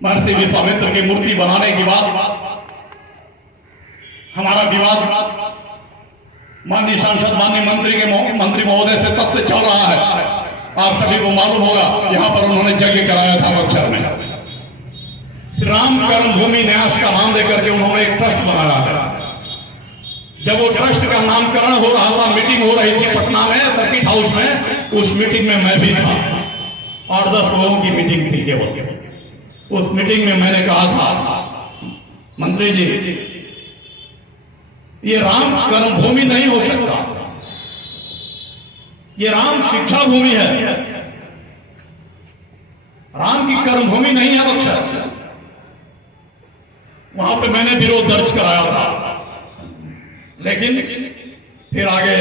महर्षि विश्वामित्र की मूर्ति बनाने के बाद हमारा विवाद माननीय सांसद माननीय मंत्री महोदय से तब से चल रहा है। आप सभी को मालूम होगा, यहां पर उन्होंने यज्ञ कराया था बक्सर में। श्री राम कर्मभूमि न्यास का नाम देकर के उन्होंने एक ट्रस्ट बनाया है। जब वो ट्रस्ट का नामकरण हो रहा था, मीटिंग हो रही थी पटना में सर्किट हाउस में, उस मीटिंग में मैं भी था। 8-10 लोगों की मीटिंग थी केवल। उस मीटिंग में मैंने कहा था, मंत्री जी ये राम कर्मभूमि नहीं हो सकता, ये राम शिक्षा भूमि है, राम की कर्मभूमि नहीं है बक्सर। वहां पे मैंने विरोध दर्ज कराया था, लेकिन फिर आगे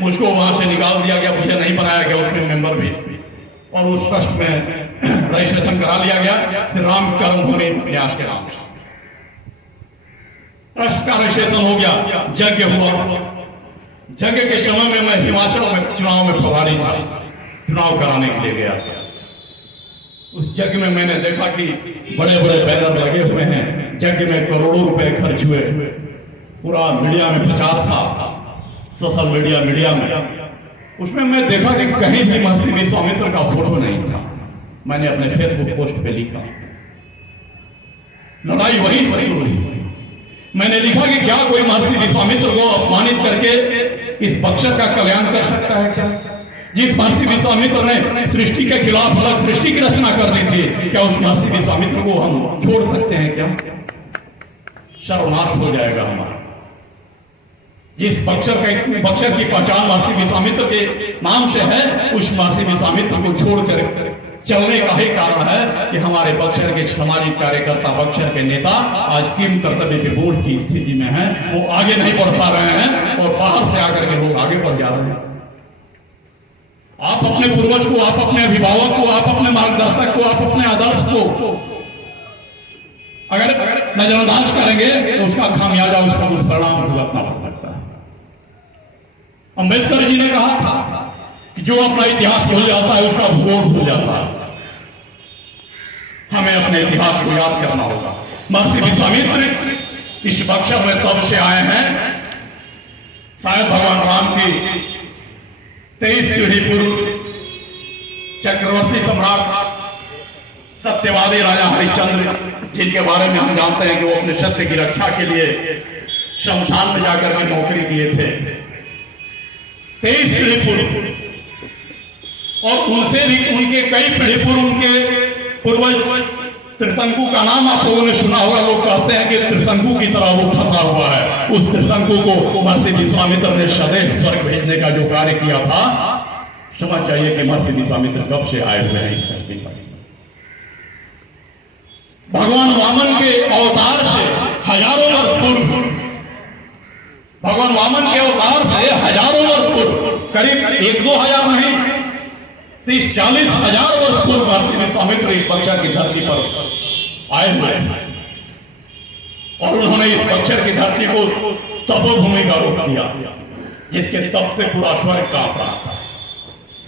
मुझको वहां से निकाल दिया गया, मुझे नहीं बनाया गया उसमें मेंबर भी, और उस ट्रस्ट में रजिस्ट्रेशन करा लिया गया श्री राम कर्मभूमि न्यास के नाम से। ट्रस्ट का रजिस्ट्रेशन हो गया, यज्ञ हुआ। यज्ञ के समय में मैं हिमाचल में चुनाव में प्रभारी था, चुनाव कराने के लिए गया। उस यज्ञ में मैंने देखा कि बड़े बड़े बैनर लगे हुए हैं, यज्ञ में करोड़ों रुपए खर्च हुए, पूरा मीडिया में प्रचार था, सोशल मीडिया में। उसमें मैं देखा कि कहीं भी महर्षि विश्वामित्र का फोटो नहीं था। मैंने अपने फेसबुक पोस्ट पे लिखा, लड़ाई वहीं से शुरू हुई। मैंने लिखा कि क्या कोई महर्षि विश्वामित्र को अपमानित करके इस बक्सर का कल्याण कर सकता है क्या? जिस महर्षि विश्वामित्र ने सृष्टि के खिलाफ अलग सृष्टि की रचना कर दी थी, क्या उस महर्षि विश्वामित्र को हम छोड़ सकते हैं क्या? सर्वनाश हो जाएगा हमारा। जिस बक्सर की पहचान महर्षि विश्वामित्र के नाम से है, उस महर्षि विश्वामित्र को छोड़कर चलने का ही कारण है कि हमारे बक्सर के सामाजिक कार्यकर्ता, बक्सर के नेता आज किम कर्तव्य विमूढ़ की स्थिति में हैं, वो आगे नहीं बढ़ पा रहे हैं और बाहर से आकर के लोग आगे बढ़ जा रहे हैं। आप अपने पूर्वज को, आप अपने अभिभावक को, आप अपने मार्गदर्शक को, आप अपने आदर्श को अगर नजरअंदाज करेंगे तो उसका खामियाजा, उसका दुष्परिणाम भुगतना पड़ सकता है। अंबेडकर जी ने कहा था कि जो अपना इतिहास भूल जाता है उसका भूगोल भूल जाता है। हमें अपने इतिहास को याद करना होगा। महर्षि विश्वामित्र इस बक्सर में तब से आए हैं, शायद भगवान राम की 23 पीढ़ी पूर्व चक्रवर्ती सम्राट सत्यवादी राजा हरिश्चंद्र, जिनके बारे में हम जानते हैं कि वो अपने सत्य की रक्षा के लिए शमशान में जाकर के नौकरी किए थे, 23 पीढ़ी पूर्व। और उनसे भी उनके कई पीढ़ी पूर्व उनके पूर्वज त्रिशंकु का नाम आप लोगों ने सुना होगा। लोग कहते हैं कि त्रिशंकु की तरह वो फंसा हुआ है। उस त्रिशंकु को महर्षि विश्वामित्र ने सदैव स्वर्ग भेजने का जो कार्य किया था, समझ चाहिए कि महर्षि विश्वामित्र कब से आए हुए हैं इस धरती पर। भगवान वामन के अवतार से हजारों वर्ष पूर्व, भगवान वामन के अवतार से हजारों वर्ष पूर्व, करीब 1-2 हजार नहीं, 30-40 हजार वर्ष पूर्व महर्षि विश्वामित्र इस बक्सर की धरती पर आए हुए हैं और उन्होंने इस बक्सर की धरती को तपोभूमि का रूप दिया, जिसके तप से पूरा स्वर्ग कांप रहा था,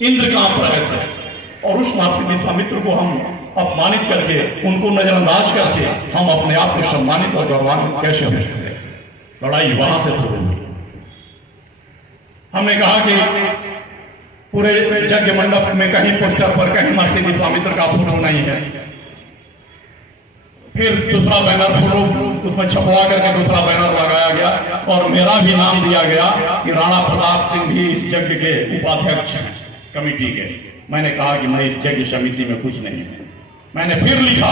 इंद्र कांप रहे थे। और उस महर्षि विश्वामित्र को हम अपमानित करके, उनको नजरअंदाज करके हम अपने आप को सम्मानित और गौरवान्वित कैसे हो सकते हैं? लड़ाई वहां से शुरू हुई। हमने कहा कि पूरे यज्ञ मंडप में कहीं पोस्टर पर कहीं महर्षि विश्वामित्र का फोटो नहीं है। फिर दूसरा बैनर फोटो उसमें छपवा करके दूसरा बैनर लगाया गया और मेरा भी नाम दिया गया कि राणा प्रताप सिंह भी इस यज्ञ के उपाध्यक्ष कमेटी के। मैंने कहा कि मैं इस यज्ञ समिति में कुछ नहीं है। मैंने फिर लिखा,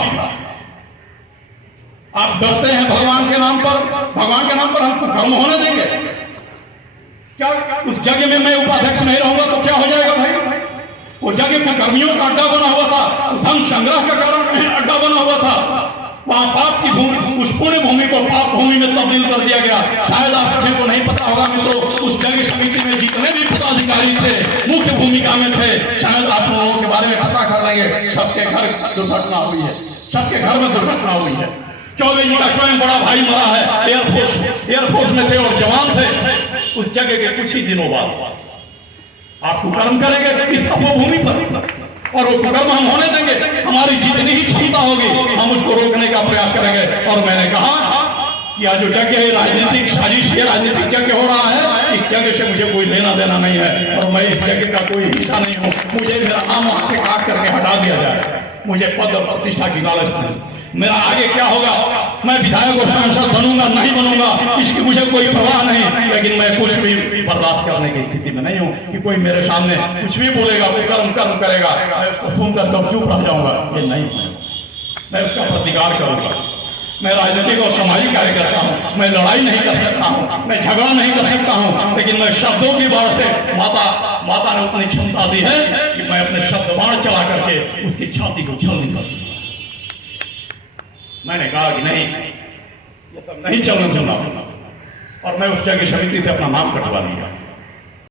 आप डरते हैं भगवान के नाम पर, भगवान के नाम पर हमको कर्म होने देंगे क्या? उस यज्ञ में मैं उपाध्यक्ष नहीं रहूंगा तो क्या हो जाएगा भाई? वो यज्ञ के कर्मियों का अड्डा बना हुआ था, धन संग्रह का कारण अड्डा बना हुआ था। वहां पाप की भूमि, उस पुण्य भूमि को पाप भूमि में तब्दील कर दिया गया। शायद आप सभी को नहीं पता होगा मित्रों, उस यज्ञ समिति में जितने भी पदाधिकारी थे, मुख्य भूमिका में थे, शायद आप लोगों के बारे में पता कर लेंगे। सबके घर दुर्घटना हुई है, सबके घर में दुर्घटना हुई है। चौबे जी का स्वयं बड़ा भाई मरा है, एयरफोर्स में थे और जवान थे। उस जगह के कुछ ही दिनों बाद आप कर्म करेंगे इस तपोभूमि पर। और वो कुकर्म हम होने देंगे? हमारी जितनी ही क्षमता होगी हम उसको रोकने का प्रयास करेंगे। और मैंने कहा कि आज जो यज्ञ है राजनीतिक साजिश है, राजनीतिक यज्ञ हो रहा है, इस यज्ञ से मुझे कोई लेना देना नहीं है और मैं इस यज्ञ का कोई हिस्सा नहीं हूँ। मुझे मेरा नाम वहां से काट करके हटा दिया जाए, मुझे पद और प्रतिष्ठा की लालच नहीं। मेरा आगे क्या होगा, मैं विधायक और सांसद बनूंगा नहीं बनूंगा इसकी मुझे कोई परवाह नहीं, लेकिन मैं कुछ भी बर्दाश्त करने की स्थिति में नहीं हूँ कि कोई मेरे सामने कुछ भी बोलेगा, कोई कर्म करेगा, मैं उसको सुनकर कब चुप रह जाऊंगा, ये नहीं। मैं उसका प्रतिकार करूंगा। मैं राजनीतिक और सामाजिक कार्यकर्ता हूँ, मैं लड़ाई नहीं कर सकता हूँ, मैं झगड़ा नहीं कर सकता हूँ, लेकिन मैं शब्दों की बाढ़ से माता ने उतनी क्षमता दी है कि मैं अपने शब्द बाढ़ चला करके उसकी छाती को छलनी कर दूंगा। मैंने कहा कि नहीं, ये सब नहीं चलना और मैं उस जगह समिति से अपना नाम कटवा लिया।